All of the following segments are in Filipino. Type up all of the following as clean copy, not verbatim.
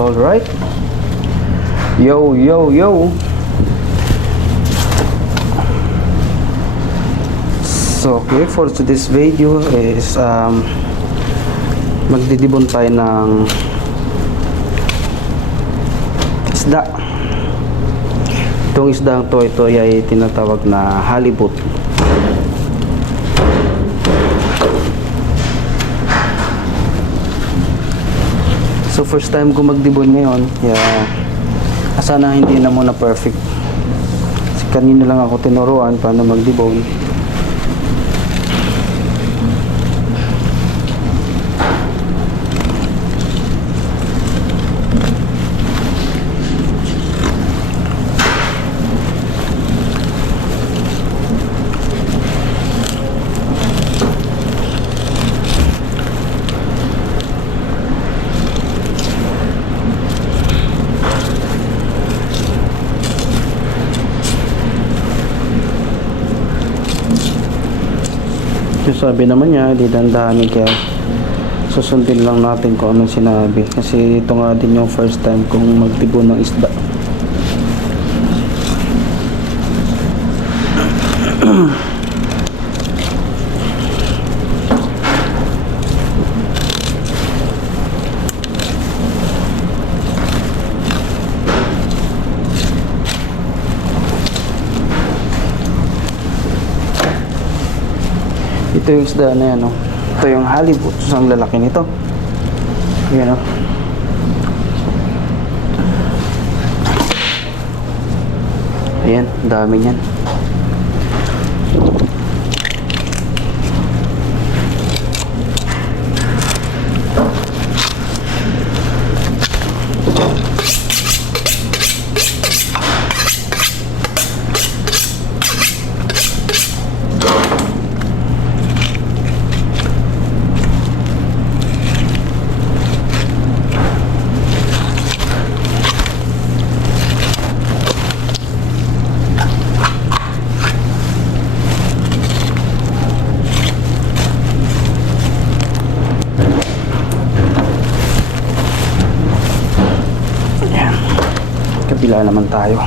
Alright. Yo, yo, yo. So, okay, for today's video is magdidibon tayo ng isda. Itong isda ito ay tinatawag na halibut. So first time ko magdibon ngayon, kaya sana hindi na muna perfect. Kasi kanina lang ako tinuruan paano magdibon. Sabi naman niya, di dandahanin, kaya susundin lang natin kung anong sinabi. Kasi ito nga din yung first time kong magtibon ng isda. Ito yung isda na yan, oh. Ito yung halibut. So, ang lalaki nito. Ayan, oh. Ayan, dami niyan. Kabila naman tayo.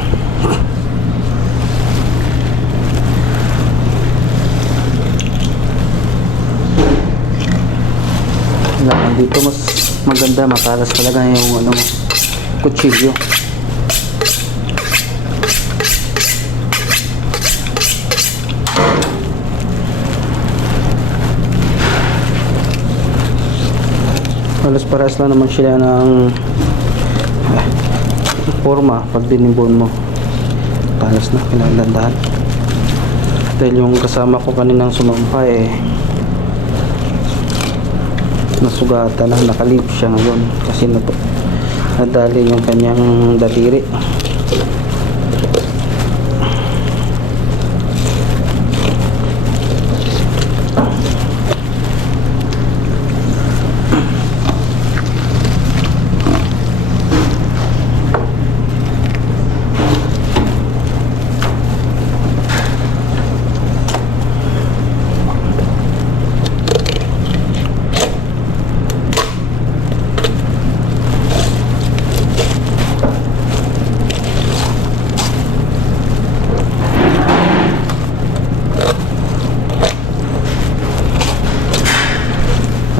Dito mas maganda, matalas talaga yung kutsilyo. Halos parehas lang naman sila ng forma pag dinibon mo. Talas na, kailangan dahil yung kasama ko kaninang sumampa nasugatan na, nakalip siya ngayon kasi nadali yung kanyang daliri.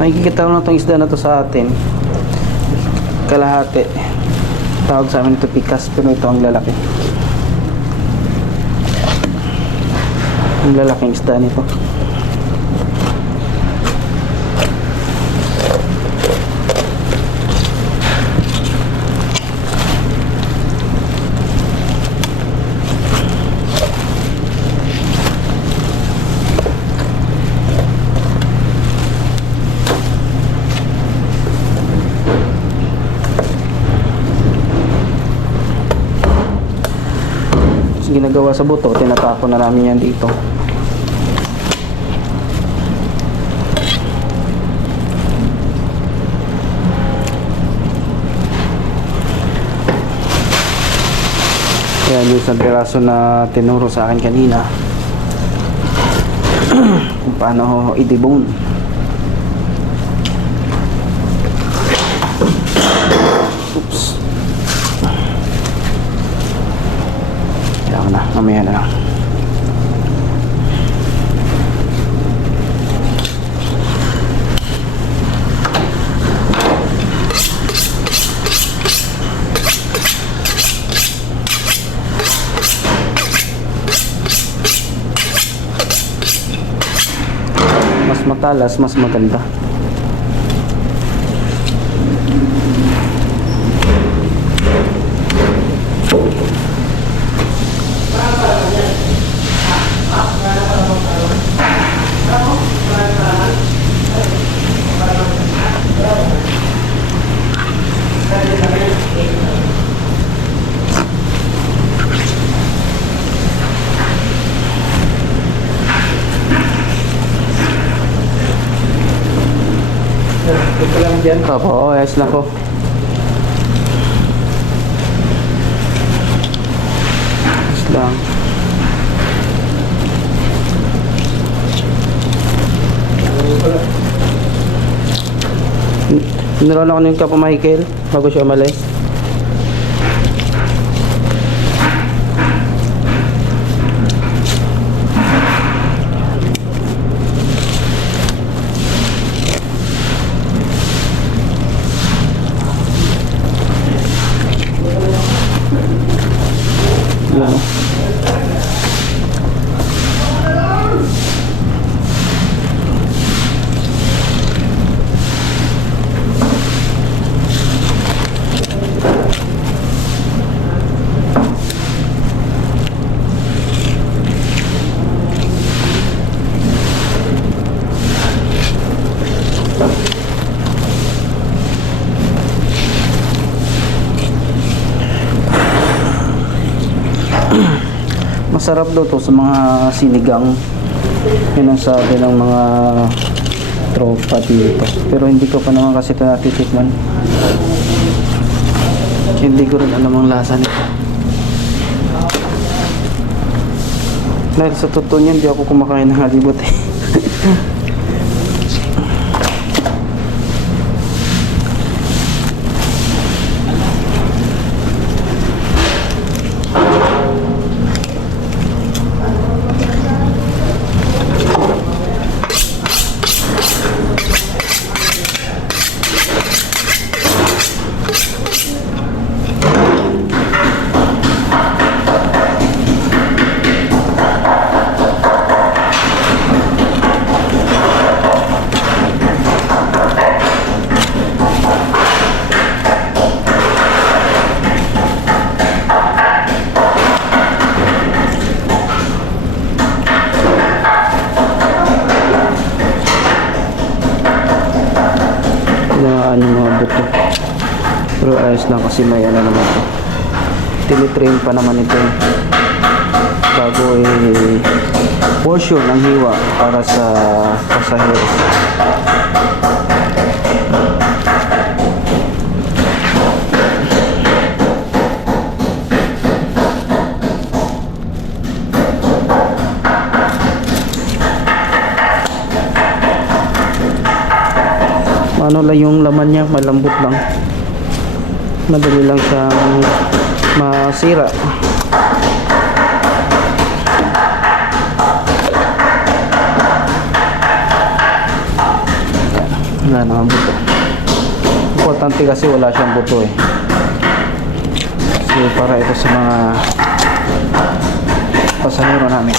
Makikita ko na itong isda na to sa atin. Kalahati. Tawag sa amin ito pikas, pero ito ang lalaki. Ang lalaking isda nito. Ginagawa sa buto, tinatapon na namin yan dito. Yan yung isang piraso na tinuro sa akin kanina kung paano idibon. Oops. ko na. Mamaya na lang. Mas matalas, mas maganda. Ito lang dyan. Opo, ayos na po. Ayos lang. Naroon ako ng Kapo Michael bago siya umalis. Yan. Masarap daw to sa mga sinigang. Yun ang sabi ng mga tropa dito. Pero hindi ko pa naman kasi ito natitikman. Hindi ko rin alam ang lasa nito. Dahil sa totoo niyan, hindi ako kumakain ng halibut eh. Yung mga buto. Pero ayos lang kasi may ano naman ito. Tinitrain pa naman ito eh. Bago portion ang hiwa para sa pasaheros. Ano lang yung laman niya, malambot lang. Madali lang siyang masira. Wala naman buto. Importante kasi wala siyang buto eh. Kasi para ito sa mga pasahero namin.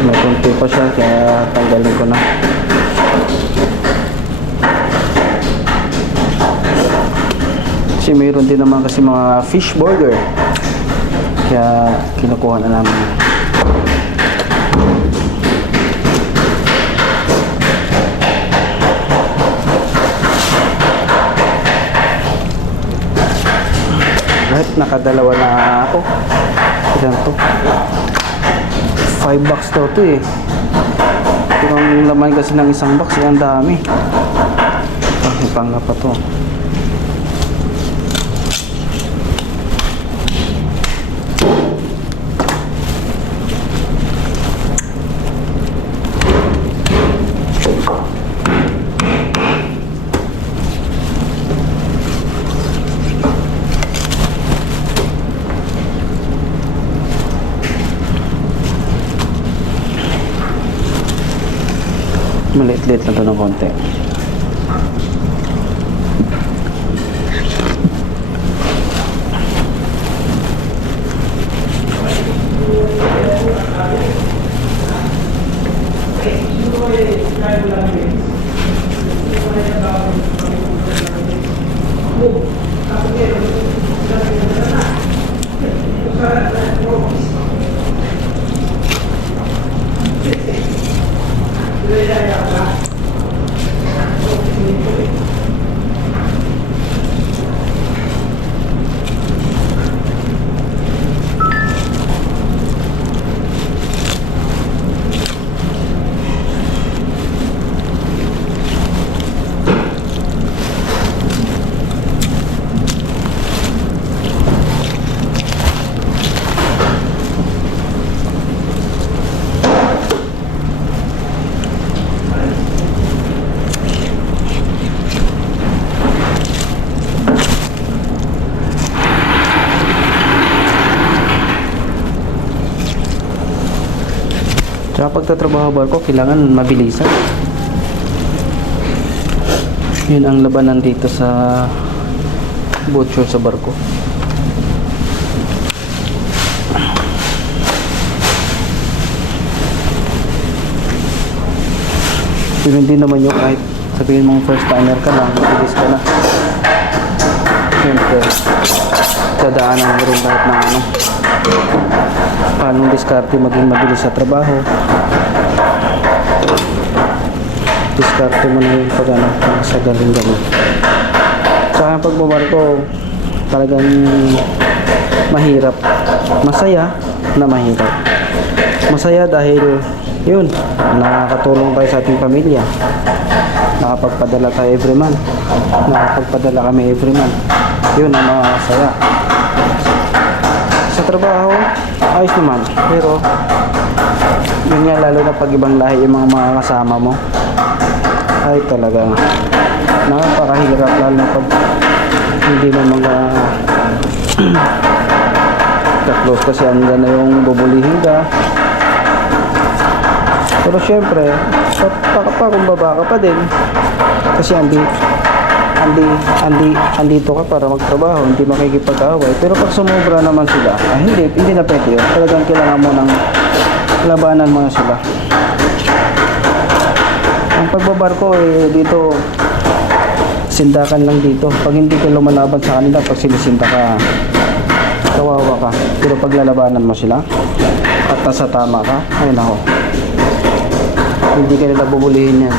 May konti pa siya kaya tanggalin ko na. Kasi mayroon din naman kasi mga fish burger kaya kinukuha na namin. Nakadalawa na ako. Ilan to? 5 box daw to eh. Pero ang laman kasi ng isang box, yan dami. May pangga pa to. Maliit-liit na to ng konti. Tsaka pagtatrabaho barko, kailangan mabilisan. Yun ang labanan dito sa butcher sa barko. Pero hindi naman yung kahit sabihin mong first timer ka lang, mabilis ka na. Siyempre, dadaanan mo rin kahit na ano. Paano diskarte maging mabilis sa trabaho. Diskarte mo na yung pag ano, sa galing gano'n. Tsaka ang pagbabarko, talagang mahirap. Masaya na mahirap. Masaya dahil yun, nakakatulong tayo sa ating pamilya. Nakapagpadala tayo every month. Nakapagpadala kami every month. Yun ang masaya. Sa trabaho, ayos naman. Pero, yun nga, lalo na pag ibang lahi yung mga kasama mo, ay talagang napakahirap, lalo na pag hindi mo mga ka-close kasi andyan na yung bubulihin ka. Pero syempre, pakumbaba ka pa din kasi andito ka para magtrabaho, hindi makikipag-away. Pero pag sumobra naman sila, hindi na pwede yun. Talagang kailangan mo ng labanan mo na sila. Ang pagbabarko dito, sindakan lang dito. Pag hindi ka lumalaban sa kanila, pag sinisinda ka, kawawa ka. Pero pag lalabanan mo sila, at nasa tama ka, ay nako, hindi ka nila bubulihin yan.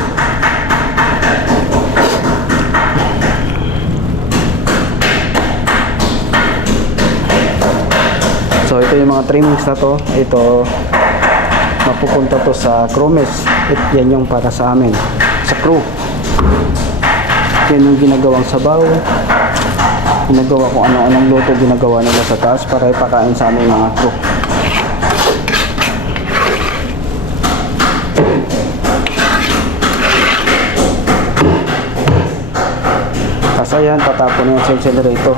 So ito yung mga trimmings na to. Ito mapupunta to sa crewmates. Yan yung para sa amin, sa crew. Yan yung ginagawang sabaw. Ginagawa kung ano-anong luto ginagawa nila sa taas para ipakain sa aming mga crew. Tapos ayan, tatapon na yung sa accelerator.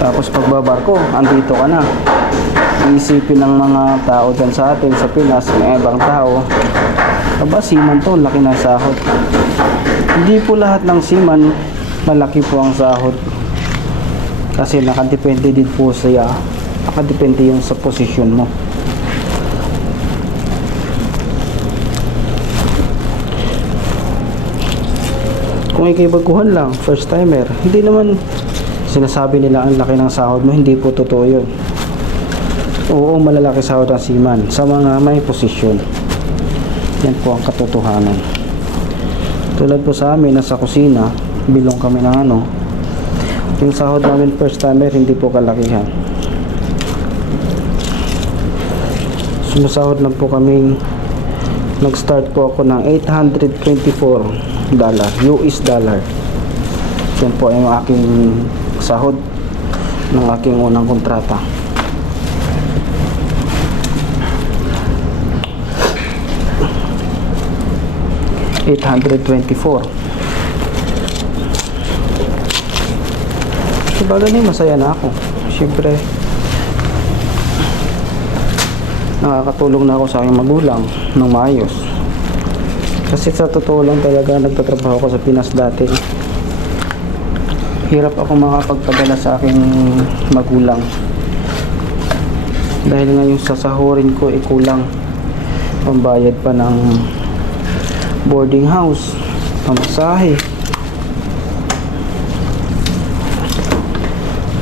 Tapos pagbabarko, andito ka na. Iisipin ng mga tao dyan sa atin sa Pinas, ng ibang tao, Aba, seaman to, laki ng sahod. Hindi po lahat ng seaman malaki po ang sahod. Kasi nakadepende din po siya. Nakadepende yun sa posisyon mo. Kung ikay baguhan lang, first timer, hindi naman sinasabi nila ang laki ng sahod mo, hindi po totoo yun. Oo, malalaki sahod ang seaman sa mga may posisyon. Yan po ang katotohanan. Tulad po sa amin, nasa kusina, bilong kami ng ano, yung sahod namin first timer, hindi po kalakihan. Sumasahod lang po kaming, nag-start po ako ng $824 US dollar. Yan po yung aking sahod ng aking unang kontrata. $824. Diba ganun, masaya na ako. Siyempre, nakakatulong na ako sa aking magulang ng maayos. Kasi sa totoo lang talaga, nagtatrabaho ko sa Pinas dati. Hirap ako makapagpadala sa aking magulang. Dahil nga yung sasahurin ko kulang. Pambayad pa ng boarding house, pamasahe.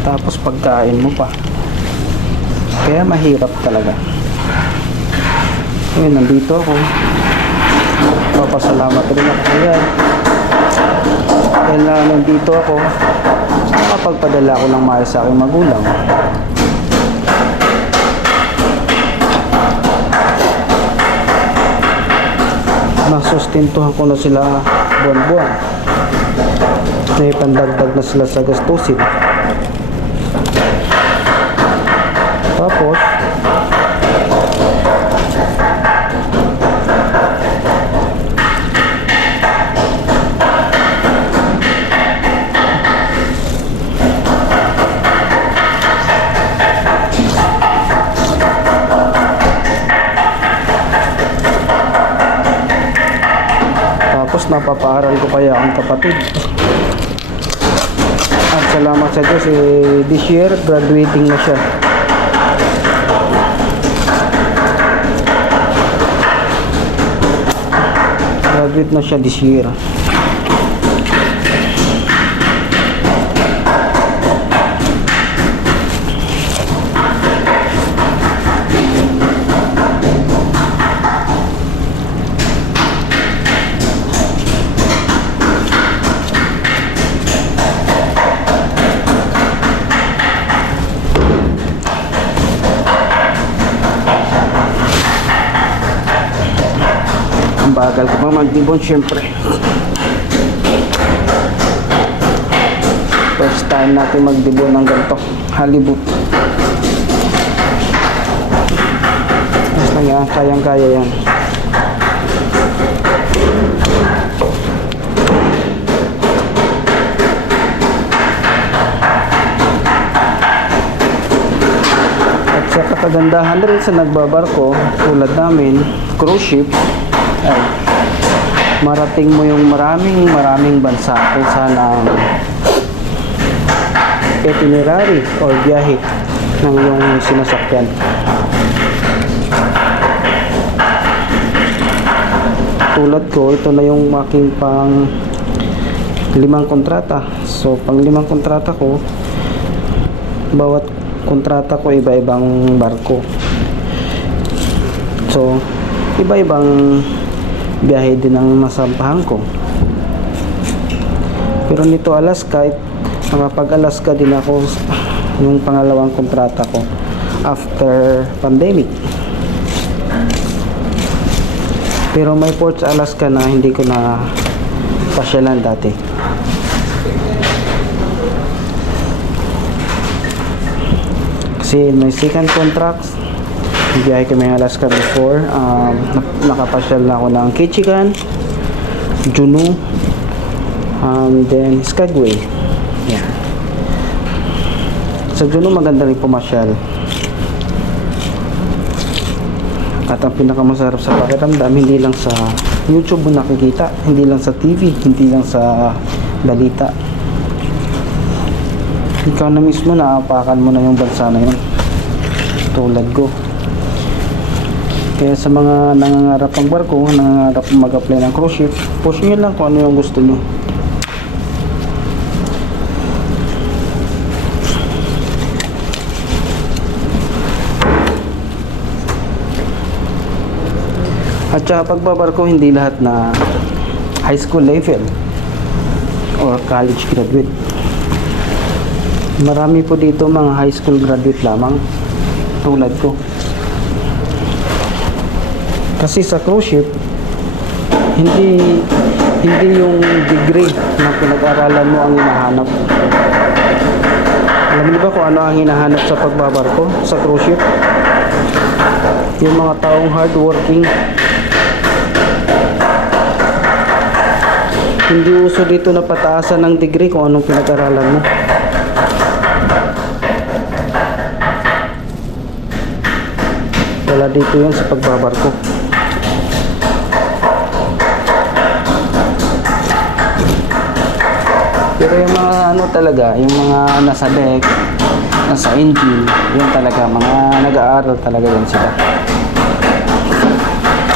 Tapos pagkain mo pa. Kaya mahirap talaga. Ngayon, nandito ako. Papasalamat rin ako kaya. Dahil na nandito ako, nakapagpadala ako ng maayos sa aking magulang. Nasustentuhan ko na sila buwan-buwan. May pandagdag na sila sa gastusin. Tapos, napapaaral ko kaya ang kapatid. At salamat sa Diyos, this year graduating na siya. Graduate na siya this year. Bagal ko pa magdibon, syempre. First time natin magdibon ng ganito, halibut. Basta yan, kayang-kaya yan. At sa kagandahan rin sa nagbabarko, tulad namin, cruise ship, ay marating mo yung maraming bansa kung saan ang itinerary or biyahe ng yung sinasakyan. Tulad ko, ito na yung aking pang 5 kontrata. So pang 5 kontrata ko, bawat kontrata ko iba-ibang barko. So iba-ibang biyahe din ang masampahan ko. Pero nito Alaska, nakapag-Alaska din ako yung pangalawang kontrata ko after pandemic. Pero may port sa Alaska na hindi ko na pasyalan dati. Kasi may second contracts, biyahe kami ng Alaska before. Nakapasyal na ako ng Ketchikan, Juneau, and then Skagway. Yeah. Sa Juneau maganda rin pumasyal. At ang pinakamasarap sa pakiramdam, hindi lang sa YouTube mo nakikita, hindi lang sa TV, hindi lang sa balita. Ikaw na mismo naapakan mo na yung bansa na yun. Tulad ko. Kaya sa mga nangangarap ng barko, nangangarap mag-apply ng cruise ship, push nyo lang kung ano yung gusto nyo. At saka pagbabarko, hindi lahat na high school level or college graduate. Marami po dito mga high school graduate lamang, tulad ko. Kasi sa cruise ship, hindi yung degree na pinag-aralan mo ang hinahanap. Alam niyo ba kung ano ang hinahanap sa pagbabarko sa cruise ship? Yung mga taong hardworking. Hindi uso dito na pataasan ng degree kung anong pinag-aralan mo. Wala dito yun sa pagbabarko. Pero yung mga ano talaga, yung mga nasa deck, nasa engine, yun talaga, mga nag-aaral talaga yan sila.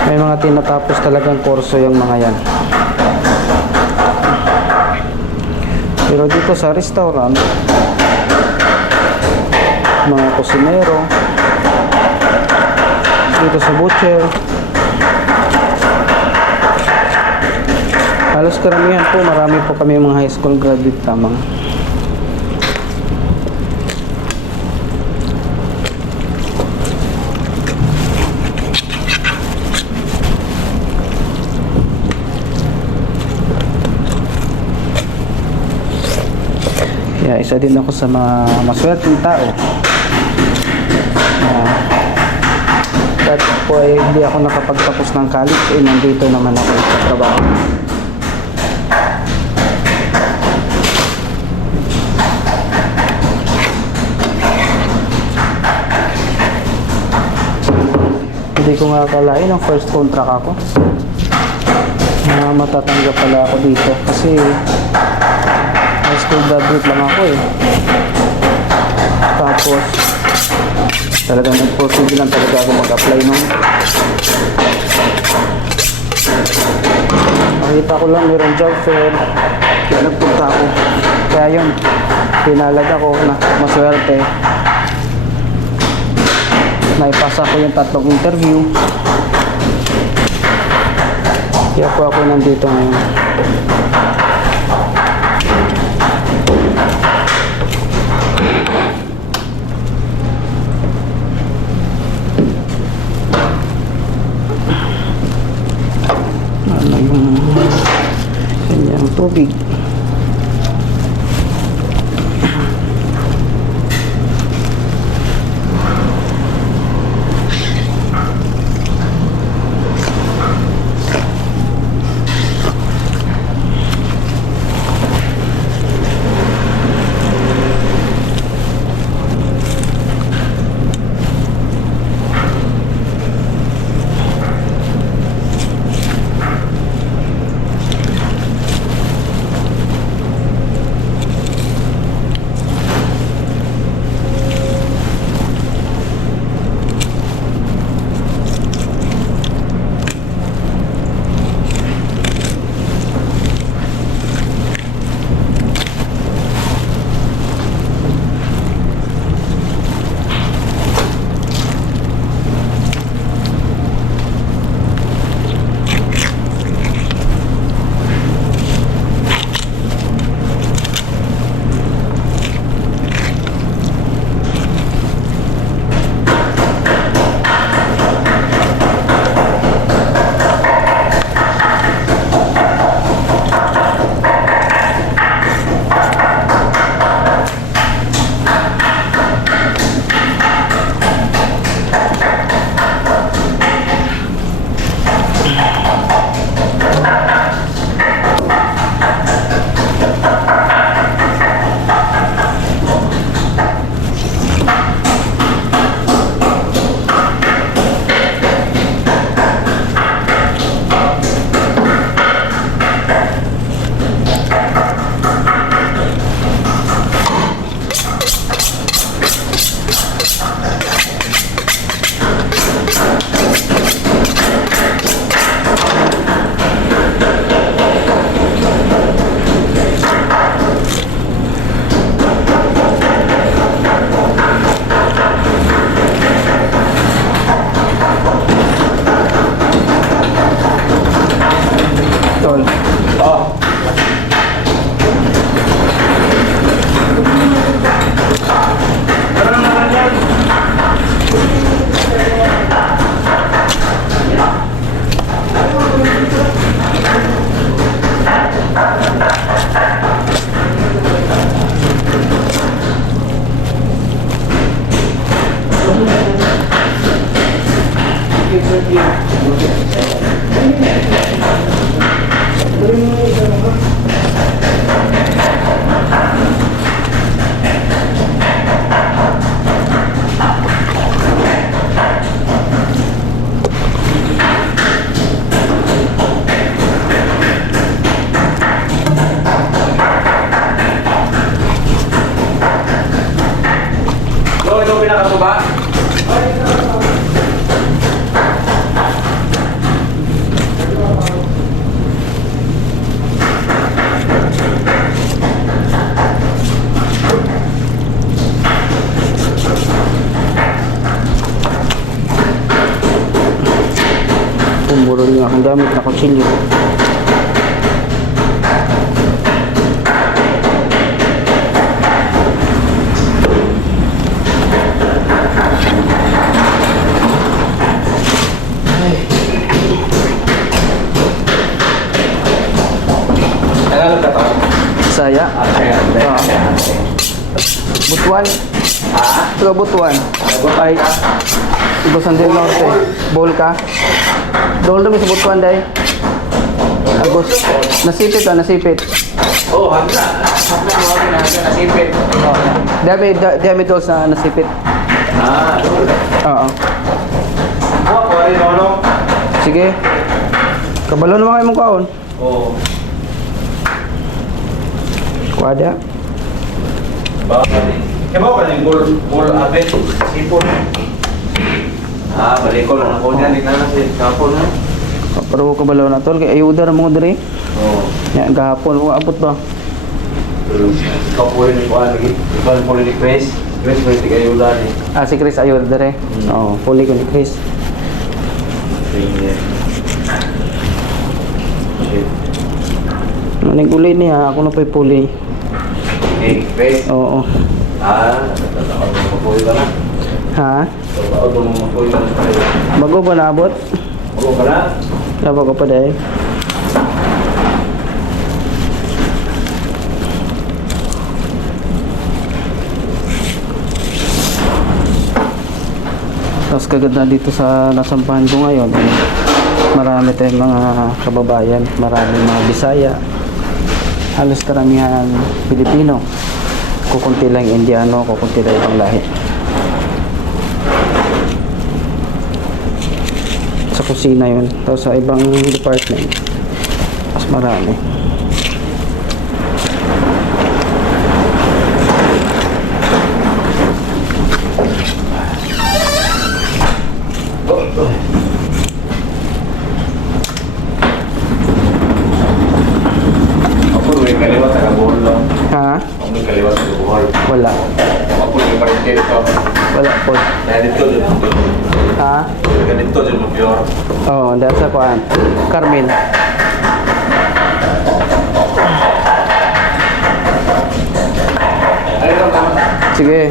May mga tinatapos talagang kurso yung mga yan. Pero dito sa restaurant, mga kusinero, dito sa butcher, halos karamihan po, marami po kami mga high school graduate tamang. Kaya isa din ako sa mga maswerteng tao. Kahit po ay hindi ako nakapagtapos ng college, nandito naman ako sa trabaho. Hindi ko nga akalain ang first contract ako na matatanggap pala ako dito kasi high school graduate lang ako eh. Tapos talagang nag-proceed lang talaga ako mag-apply nung nakita ko lang mayroong job fair, kaya nagpunta ako. Kaya yun, pinalag ako na maswerte. Naipasa ko yung 3 interview. Kaya po ako nandito ngayon. Ano yung kanyang tubig? Ito pinakasuba? Pumuro rin akong gamit na kutsilyo. Tagalog ka to? Saya. Oo. Butuan. Ito butuan. Ay, Ibusan din Norte. Bowl ka. Doon dami sa butuan day. Agos. Nasipit ah, nasipit. Oo, hagla. Hagla mo ako na nasipit. Oo. Dami doon sa nasipit. Doon. Oo. Ako rin, no? Sige. Kabalo naman kayo mong kaon. Oo. Kuwada. Bakit? Eh, ba ka yung ball abet? Sipon. Balik ko lang ako niyan. Ito na si Kapon. Pero kabalo na tol. Kaya ayuda na mga diri. Oo. Yan, gahapon. Abot ba? Ikaw po rin ko lagi. Ikaw po rin ni Chris. Chris po rin kayo lagi. Si Chris ayuda diri. Oo, puli ko ni Chris. Shit. Maning uli niya. Ako na pa'y puli. Okay, Chris. Oo. Tatakot mo mapuwi ka na. Ha? Tatakot mo mapuwi ka na. Bago ba naabot? Ako ka na. Laba ko pa dahil. Tapos kaganda dito sa nasampahan ko ngayon, marami tayong mga kababayan, maraming mga Bisaya, halos karamihan Pilipino, kukunti lang Indiano, kukunti lang ibang lahi. Sa kusina yun, tapos sa ibang department, mas marami. Ako may kaliwa sa Kabuhol lang. Ha? Ako may kaliwa sa Kabuhol. Wala. Ako may parikit ito. Wala po. Ganito din mo. Ha? Ganito din mo pure. Oo, dahil sa kuan. Carmen. Ay, ito tama. Sige.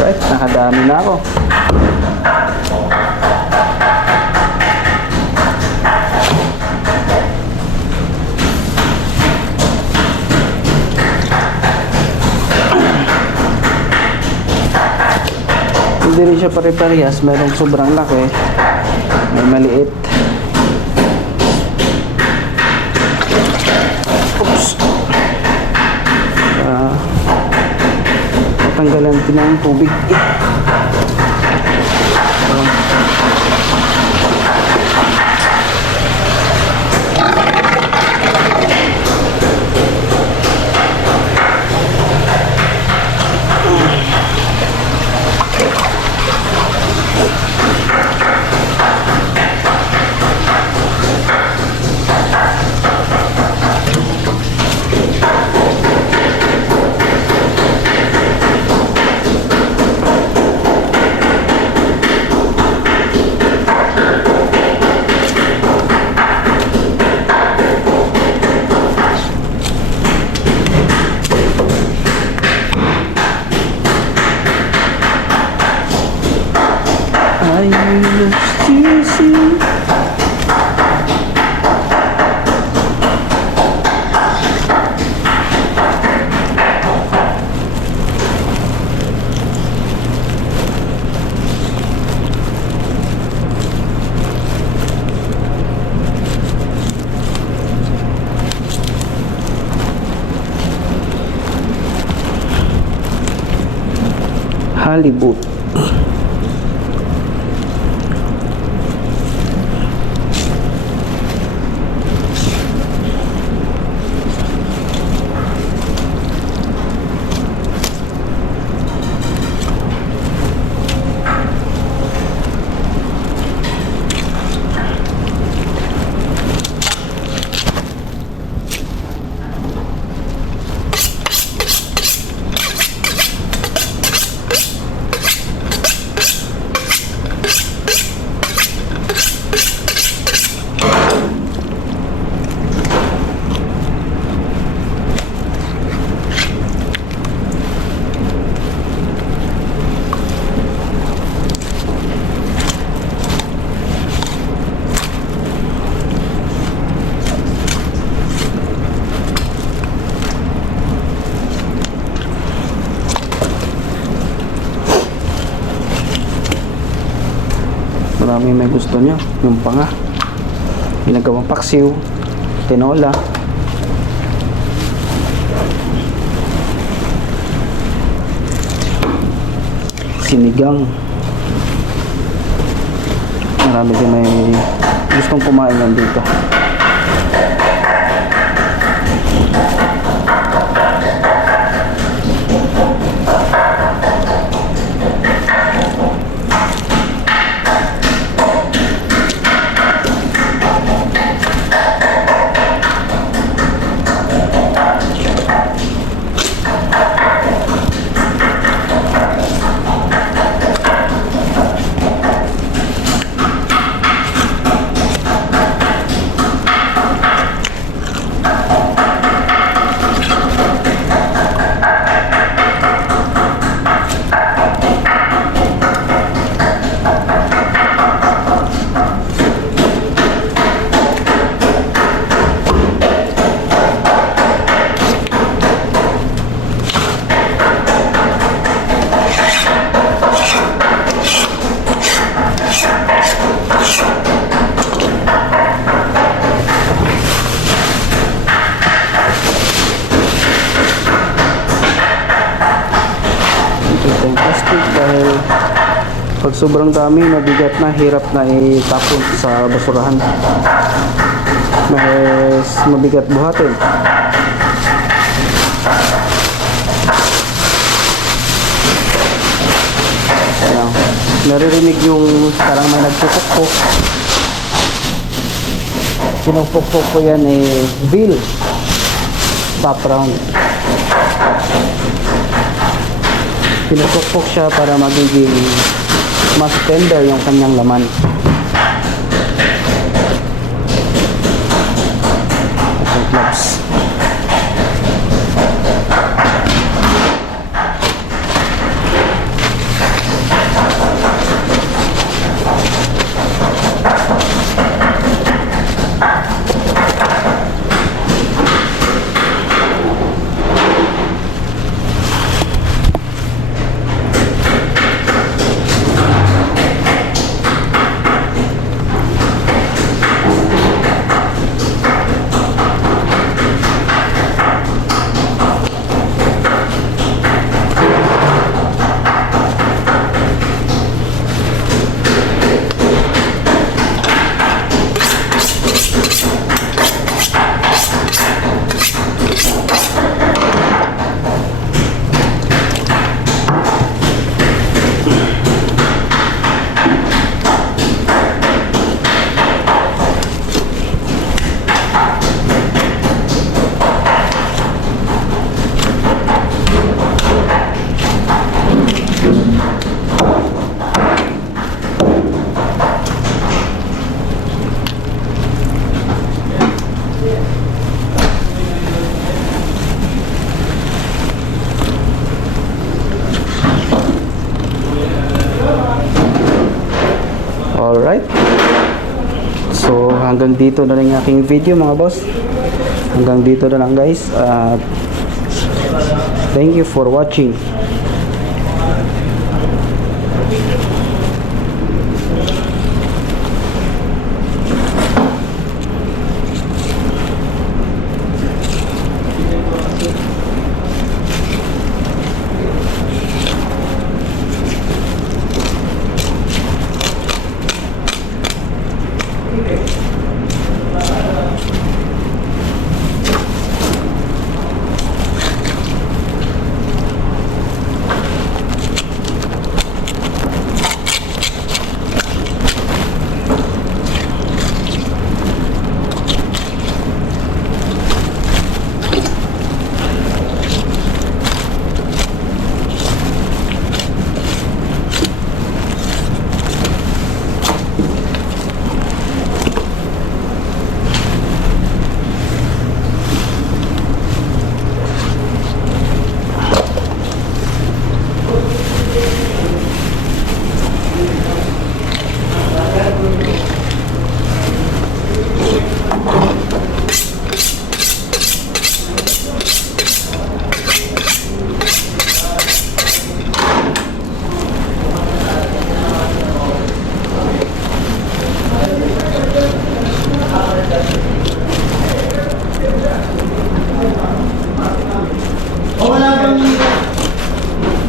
Right, nakadami na ako. Hindi rin siya pare-parehas, merong sobrang laki. May maliit. Oops. Matanggalan din ng tubig. I still see. Halibut. Marami may gusto nyo. Yung panga. Ginagawang paksiw. Tinola. Sinigang. Marami din may gustong kumain yan dito. Dahil pag sobrang dami, mabigat na, hirap na itapon sa basurahan. Mas mabigat buhatin. Ayan. Naririnig yung parang may nagpupukpok. Pinupukpok ko yan bill. Top round. Pinupukpok siya para magiging mas tender yung kanyang laman. Okay, gloves. So hanggang dito na lang yung aking video mga boss. Hanggang dito na lang guys. At thank you for watching.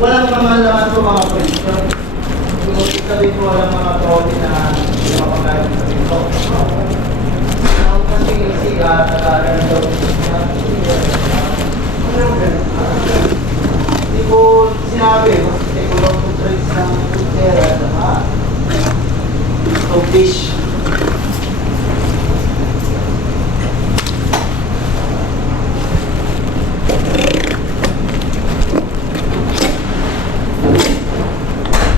Walang mga laman ko mga friends. Yung sabi ko walang mga trolley na mapagalit sa dito. Ang kasi siya talaga na daw. Hindi ko sinabi, hindi ko lang kung trades ng putera at saka ito fish.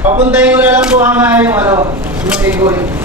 Papuntahin ko na lang po ang yung ano, yung egoy.